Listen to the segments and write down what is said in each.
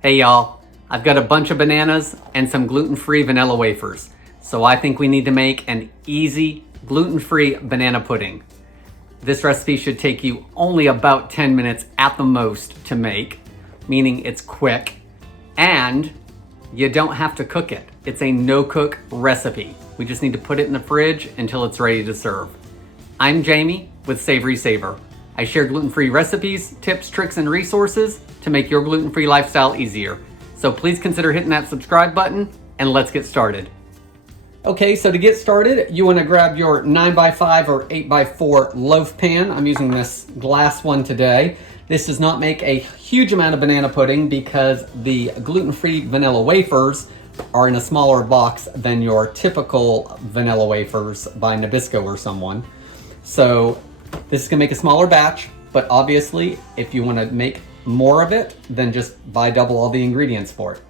Hey y'all, I've got a bunch of bananas and some gluten-free vanilla wafers. So I think we need to make an easy gluten-free banana pudding. This recipe should take you only about 10 minutes at the most to make, meaning it's quick, and you don't have to cook it. It's a no-cook recipe. We just need to put it in the fridge until it's ready to serve. I'm Jamie with SavorySaver. I share gluten-free recipes, tips, tricks, and resources to make your gluten-free lifestyle easier. So please consider hitting that subscribe button and let's get started. Okay, so to get started, you want to grab your 9x5 or 8x4 loaf pan. I'm using this glass one today. This does not make a huge amount of banana pudding because the gluten-free vanilla wafers are in a smaller box than your typical vanilla wafers by Nabisco or someone. So this is gonna make a smaller batch, but obviously if you wanna make more of it, then just buy double all the ingredients for it.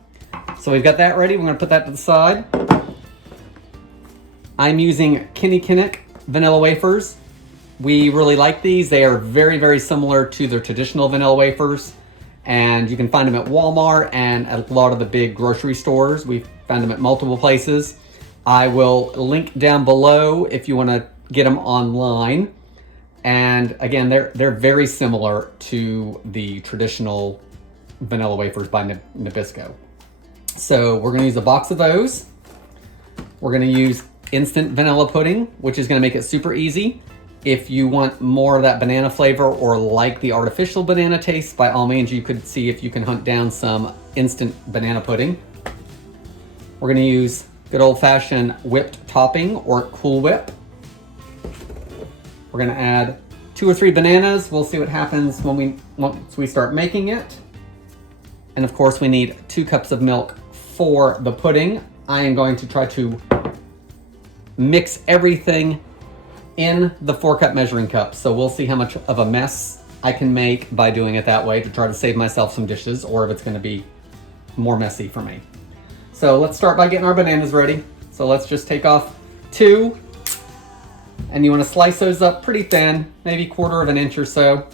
So we've got that ready. We're gonna put that to the side. I'm using Kinnikinnick vanilla wafers. We really like these. They are very, very similar to their traditional vanilla wafers. And you can find them at Walmart and at a lot of the big grocery stores. We've found them at multiple places. I will link down below if you wanna get them online. And again, they're very similar to the traditional vanilla wafers by Nabisco. So we're gonna use a box of those. We're gonna use instant vanilla pudding, which is gonna make it super easy. If you want more of that banana flavor or like the artificial banana taste, by all means, you could see if you can hunt down some instant banana pudding. We're gonna use good old-fashioned whipped topping or Cool Whip. We're gonna add 2 or 3 bananas. We'll see what happens once we start making it. And of course, we need 2 cups of milk for the pudding. I am going to try to mix everything in the 4-cup measuring cup. So we'll see how much of a mess I can make by doing it that way to try to save myself some dishes, or if it's gonna be more messy for me. So let's start by getting our bananas ready. So let's just take off 2. And you want to slice those up pretty thin, maybe 1/4 of an inch or so.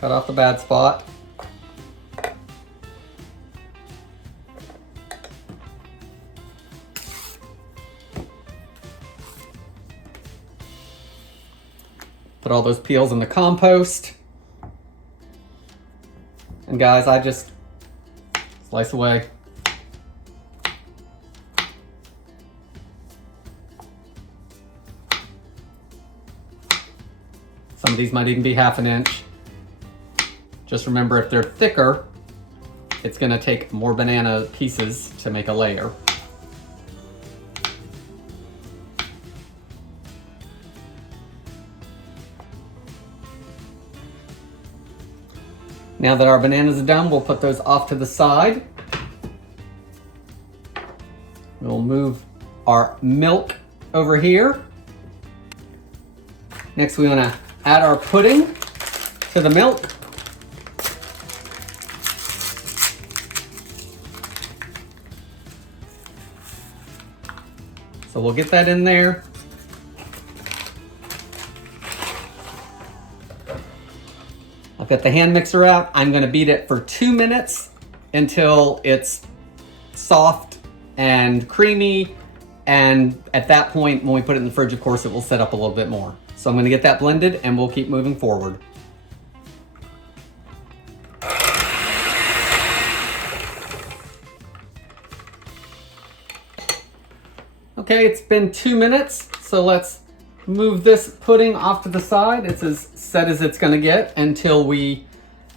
Cut off the bad spot. Put all those peels in the compost. And guys, I just slice away. Some of these might even be 1/2 inch. Just remember, if they're thicker, it's gonna take more banana pieces to make a layer. Now that our bananas are done, we'll put those off to the side. We'll move our milk over here. Next, we want to add our pudding to the milk. So we'll get that in there. I've got the hand mixer out. I'm gonna beat it for 2 minutes until it's soft and creamy. And at that point, when we put it in the fridge, of course, it will set up a little bit more. So I'm gonna get that blended and we'll keep moving forward. Okay, it's been 2 minutes. So let's move this pudding off to the side. It's as set as it's gonna get until we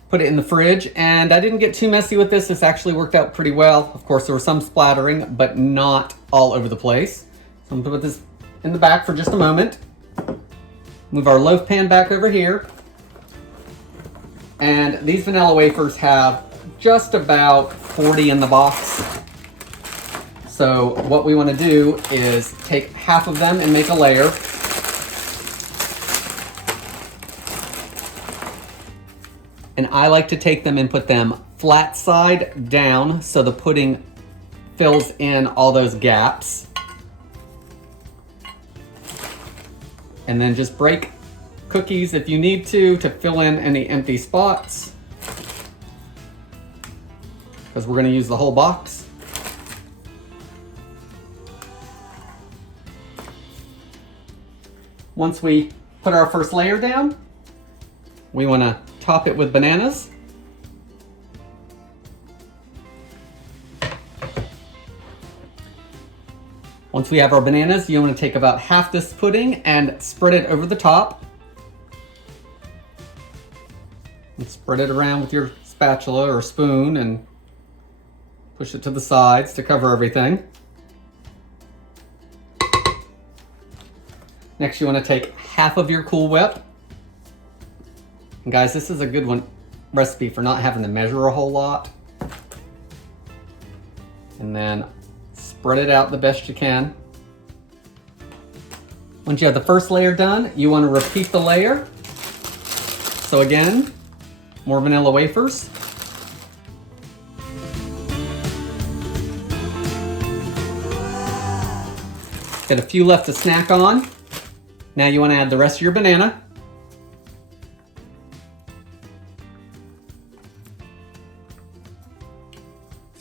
put it in the fridge. And I didn't get too messy with this. This actually worked out pretty well. Of course, there was some splattering, but not all over the place. So I'm gonna put this in the back for just a moment. Move our loaf pan back over here. And these vanilla wafers have just about 40 in the box. So what we wanna do is take 1/2 of them and make a layer. And I like to take them and put them flat side down so the pudding fills in all those gaps. And then just break cookies if you need to fill in any empty spots, because we're going to use the whole box. Once we put our first layer down, we want to top it with bananas. Once we have our bananas, you want to take about half this pudding and spread it over the top. And spread it around with your spatula or spoon and push it to the sides to cover everything. Next, you want to take half of your Cool Whip. And guys, this is a good recipe for not having to measure a whole lot. And then spread it out the best you can. Once you have the first layer done, you want to repeat the layer. So again, more vanilla wafers. Got a few left to snack on. Now you want to add the rest of your banana.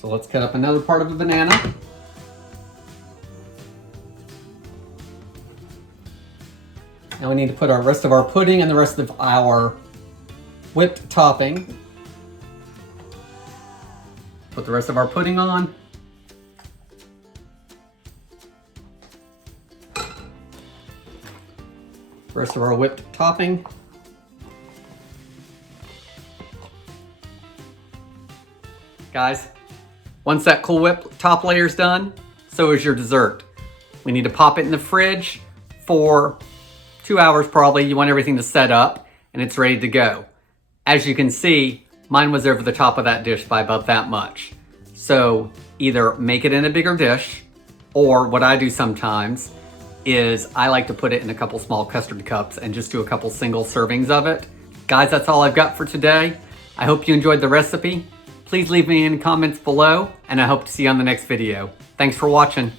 So let's cut up another part of the banana. Now we need to put our rest of our pudding and the rest of our whipped topping. Put the rest of our pudding on. Rest of our whipped topping. Guys, once that Cool Whip top layer is done, so is your dessert. We need to pop it in the fridge for 2 hours probably. You want everything to set up and it's ready to go. As you can see, mine was over the top of that dish by about that much. So either make it in a bigger dish, or what I do sometimes is I like to put it in a couple small custard cups and just do a couple single servings of it. Guys, that's all I've got for today. I hope you enjoyed the recipe. Please leave me any comments below, and I hope to see you on the next video. Thanks for watching.